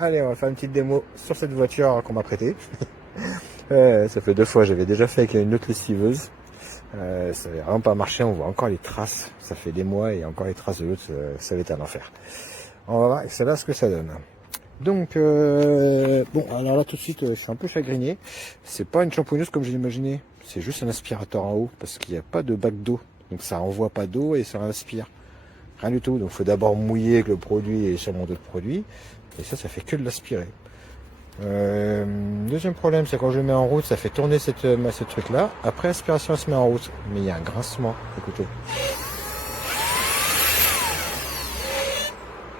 Allez, on va faire une petite démo sur cette voiture qu'on m'a prêtée. Ça fait 2 fois, j'avais déjà fait avec une autre lessiveuse. Ça n'avait vraiment pas marché, on voit encore les traces. Ça fait des mois et encore les traces de l'autre, ça va être un enfer. On va voir avec celle-là ce que ça donne. Donc, bon, alors là tout de suite, je suis un peu chagriné. C'est pas une shampooineuse comme j'ai imaginé. C'est juste un aspirateur en haut parce qu'il n'y a pas de bac d'eau. Donc ça envoie pas d'eau et ça inspire. Rien du tout. Donc il faut d'abord mouiller avec le produit et sûrement d'autres produits. Et ça fait que de l'aspirer. Deuxième problème, c'est quand je le mets en route, ça fait tourner ce truc-là. Après aspiration, elle se met en route. Mais il y a un grincement. Écoutez.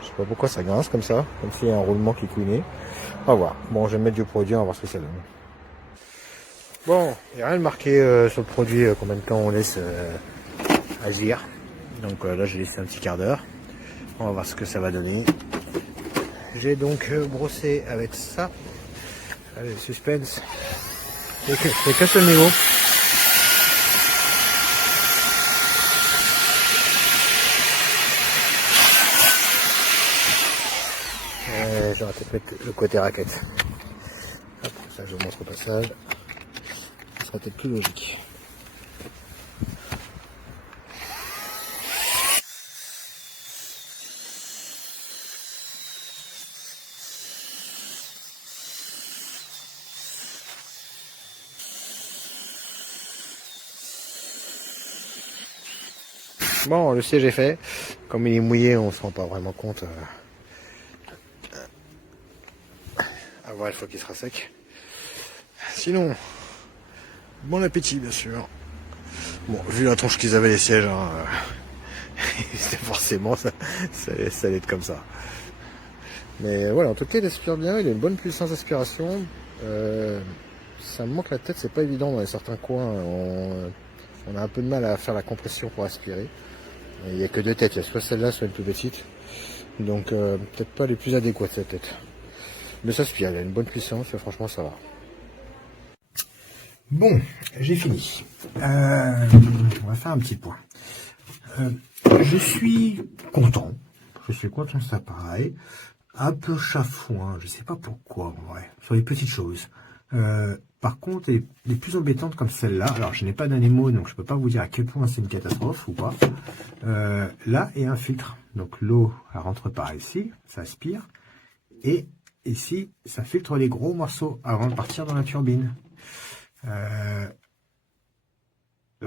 Je sais pas pourquoi ça grince comme ça. Comme s'il y a un roulement qui couinait. On va voir. Bon, je vais mettre du produit, on va voir ce que ça donne. Bon, il n'y a rien de marqué sur le produit, combien de temps on laisse agir. Donc là, j'ai laissé un petit quart d'heure. On va voir ce que ça va donner. J'ai donc brossé avec ça. Allez, suspense. C'est qu'un seul niveau. J'aurais peut-être mettre le côté raquette. Hop, ça je vous montre au passage. Ce sera peut-être plus logique. Bon, le siège est fait. Comme il est mouillé, on se rend pas vraiment compte. À voir une fois qu'il sera sec. Sinon, bon appétit bien sûr. Bon, vu la tronche qu'ils avaient les sièges, hein, c'était forcément ça allait être comme ça. Mais voilà, en tout cas il aspire bien, il a une bonne puissance d'aspiration. Ça me manque la tête, c'est pas évident dans certains coins. On a un peu de mal à faire la compression pour aspirer. Il n'y a que 2 têtes, il y a soit celle-là, soit une plus petite. Donc peut-être pas les plus adéquates cette tête. Mais ça aspire, il a une bonne puissance, franchement ça va. Bon, j'ai fini. On va faire un petit point. Je suis content. Je suis content de cet appareil. Un peu chafouin, je sais pas pourquoi en vrai, sur les petites choses. Par contre, les plus embêtantes comme celle-là, alors je n'ai pas d'animaux, donc je peux pas vous dire à quel point c'est une catastrophe ou pas. Là, il y a un filtre. Donc l'eau, elle rentre par ici, ça aspire. Et ici, ça filtre les gros morceaux avant de partir dans la turbine. Là,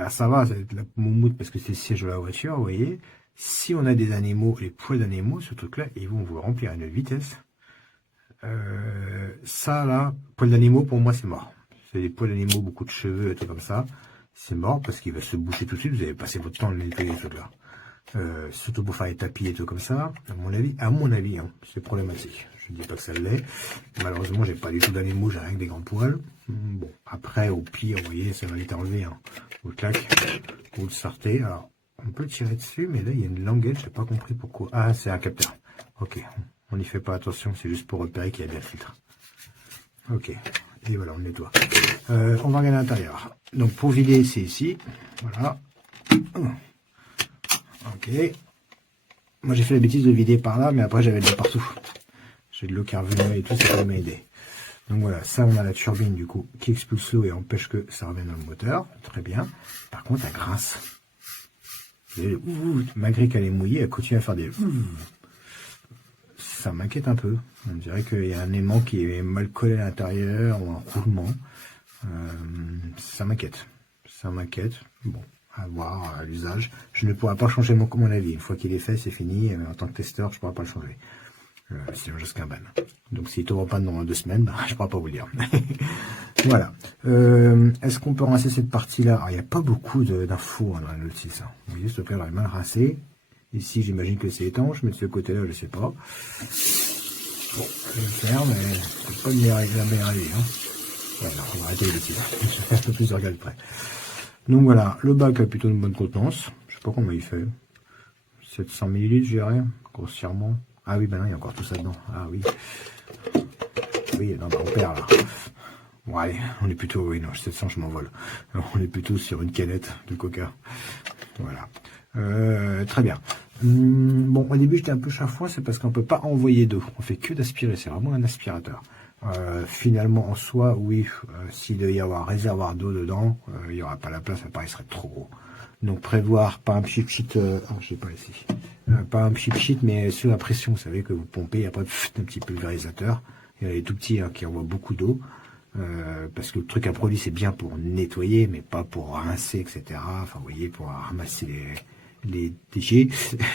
ça va, ça va être la moumoute parce que c'est le siège de la voiture, vous voyez. Si on a des animaux, les poils d'animaux, ce truc-là, ils vont vous remplir à une vitesse. Ça, là, poils d'animaux, pour moi, c'est mort. C'est des poils d'animaux, beaucoup de cheveux et tout comme ça. C'est mort parce qu'il va se boucher tout de suite. Vous avez passé votre temps à le nettoyer, ce truc-là. Surtout pour faire les tapis et tout comme ça. À mon avis, hein, c'est problématique. Je ne dis pas que ça l'est. Malheureusement, j'ai pas du tout d'animaux, j'ai rien que des grands poils. Bon, après, au pire, vous voyez, ça va être enlevé. Hein. Vous le claquez, vous le sortez. Alors, on peut tirer dessus, mais là, il y a une languette, je n'ai pas compris pourquoi. Ah, c'est un capteur. Ok, on n'y fait pas attention, c'est juste pour repérer qu'il y a bien le filtre. Ok, et voilà, on le nettoie. On va regarder à l'intérieur. Donc, pour vider, c'est ici. Voilà. Ok. Moi, j'ai fait la bêtise de vider par là, mais après, j'avais de l'eau partout. J'ai de l'eau qui est revenue et tout, ça va m'aider. Donc voilà, ça, on a la turbine, du coup, qui expulse l'eau et empêche que ça revienne dans le moteur. Très bien. Par contre, elle grince. Malgré qu'elle est mouillée, elle continue à faire des... Ça m'inquiète un peu. On dirait qu'il y a un aimant qui est mal collé à l'intérieur, ou un roulement. Ça m'inquiète. Ça m'inquiète. Bon, à voir à l'usage. Je ne pourrai pas changer mon avis. Une fois qu'il est fait, c'est fini. En tant que testeur, je ne pourrai pas le changer. Sinon, je risque un ban. Donc, s'il tombe en panne dans 2 semaines, bah, je ne pourrai pas vous le dire. Voilà. Est-ce qu'on peut rincer cette partie-là? Il n'y a pas beaucoup d'infos dans la Note 6. Hein. Vous voyez, ce câble est mal rincé. Ici, j'imagine que c'est étanche, mais de ce côté-là, je ne sais pas. Bon, je vais le faire, mais c'est pas la meilleure idée. Hein. Voilà, on va arrêter les bêtises. Je vais faire un peu plus de regard de près. Donc voilà, le bac a plutôt une bonne contenance. Je sais pas combien il fait. 700 ml, je dirais, grossièrement. Ah oui, ben non, il y a encore tout ça dedans. Ah oui. Oui, non, ben on perd là. Bon, allez, on est plutôt, oui, non, 700, je m'envole. On est plutôt sur une canette de coca. Voilà. Très bien. Bon, au début j'étais un peu chafouin, c'est parce qu'on peut pas envoyer d'eau. On fait que d'aspirer, c'est vraiment un aspirateur. Finalement, en soi, oui, s'il devait y avoir un réservoir d'eau dedans, il n'y aura pas la place, ça serait trop gros. Donc prévoir, pas un pchit pchit, je sais pas ici, pas un pchit pchit, mais sous la pression, vous savez que vous pompez, après un petit pulvérisateur. Il y a les tout petits qui envoient beaucoup d'eau, parce que le truc à produit c'est bien pour nettoyer, mais pas pour rincer, etc. Enfin, vous voyez, pour ramasser les déchets,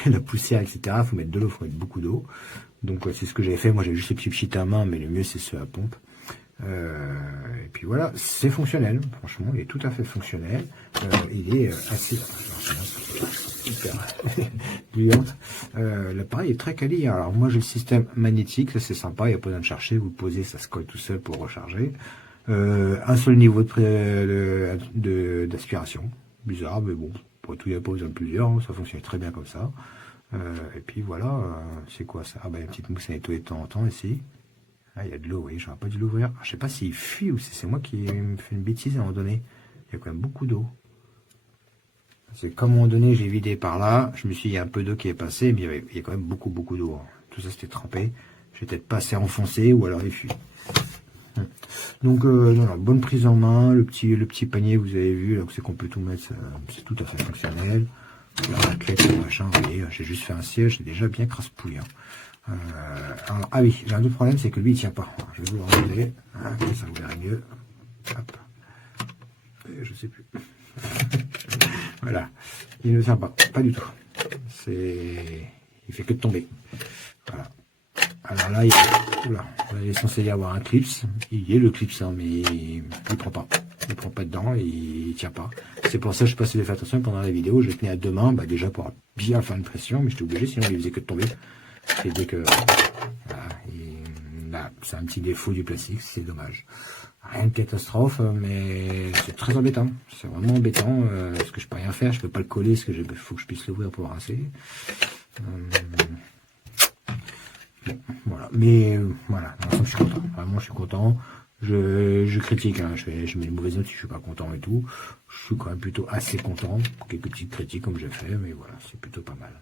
la poussière, etc. Faut mettre de l'eau, faut mettre beaucoup d'eau. Donc c'est ce que j'avais fait. Moi j'avais juste le petit pchit à main, mais le mieux c'est ceux à pompe. Et puis voilà, c'est fonctionnel. Franchement, il est tout à fait fonctionnel. Il est assez hyper brillante. L'appareil est très quali. Alors moi j'ai le système magnétique, ça c'est sympa. Il n'y a pas besoin de chercher. Vous le posez, ça se colle tout seul pour recharger. Un seul niveau d'aspiration. Bizarre, mais bon. Pour tout, il n'y a pas besoin de plusieurs. Hein, ça fonctionne très bien comme ça. Et puis voilà, c'est quoi ça? Ah bah une petite mousse à nettoyer de temps en temps ici. Ah, il y a de l'eau, oui, j'aurais pas dû l'ouvrir. Je sais pas s'il fuit ou si c'est moi qui me fais une bêtise à un moment donné. Il y a quand même beaucoup d'eau. C'est comme à un moment donné, j'ai vidé par là. Je me suis dit, il y a un peu d'eau qui est passée, mais il y a quand même beaucoup d'eau. Hein. Tout ça, c'était trempé. J'ai peut-être pas assez enfoncé ou alors il fuit. Donc, voilà, bonne prise en main. Le petit panier, vous avez vu, là, c'est qu'on peut tout mettre. C'est tout à fait fonctionnel. La raclette, le machin, vous voyez, j'ai juste fait un siège, c'est déjà bien crasse-pouille. Hein. Alors, ah oui, j'ai un autre problème, c'est que lui, il tient pas. Je vais vous le regarder. Ça vous verrez mieux. Hop. Je sais plus. Voilà. Il ne tient pas. Pas du tout. Il fait que de tomber. Voilà. Alors là, il est censé y avoir un clips. Il y a le clips, hein, mais il prend pas. Il prend pas dedans et il tient pas. C'est pour ça que je passais faire attention pendant la vidéo. Je tenais à deux mains, déjà pour bien faire une pression, mais j'étais obligé, sinon il faisait que de tomber. Et dès que voilà, c'est un petit défaut du plastique, c'est dommage. Rien de catastrophe, mais c'est très embêtant. C'est vraiment embêtant parce que je peux rien faire, je peux pas le coller, parce que faut que je puisse l'ouvrir pour rincer. Bon, voilà. Mais voilà, dans l'ensemble, je suis content. Vraiment, je suis content. Je critique, hein. Je mets une mauvaise note si je suis pas content et tout. Je suis quand même plutôt assez content. Quelques petites critiques comme j'ai fait, mais voilà, c'est plutôt pas mal.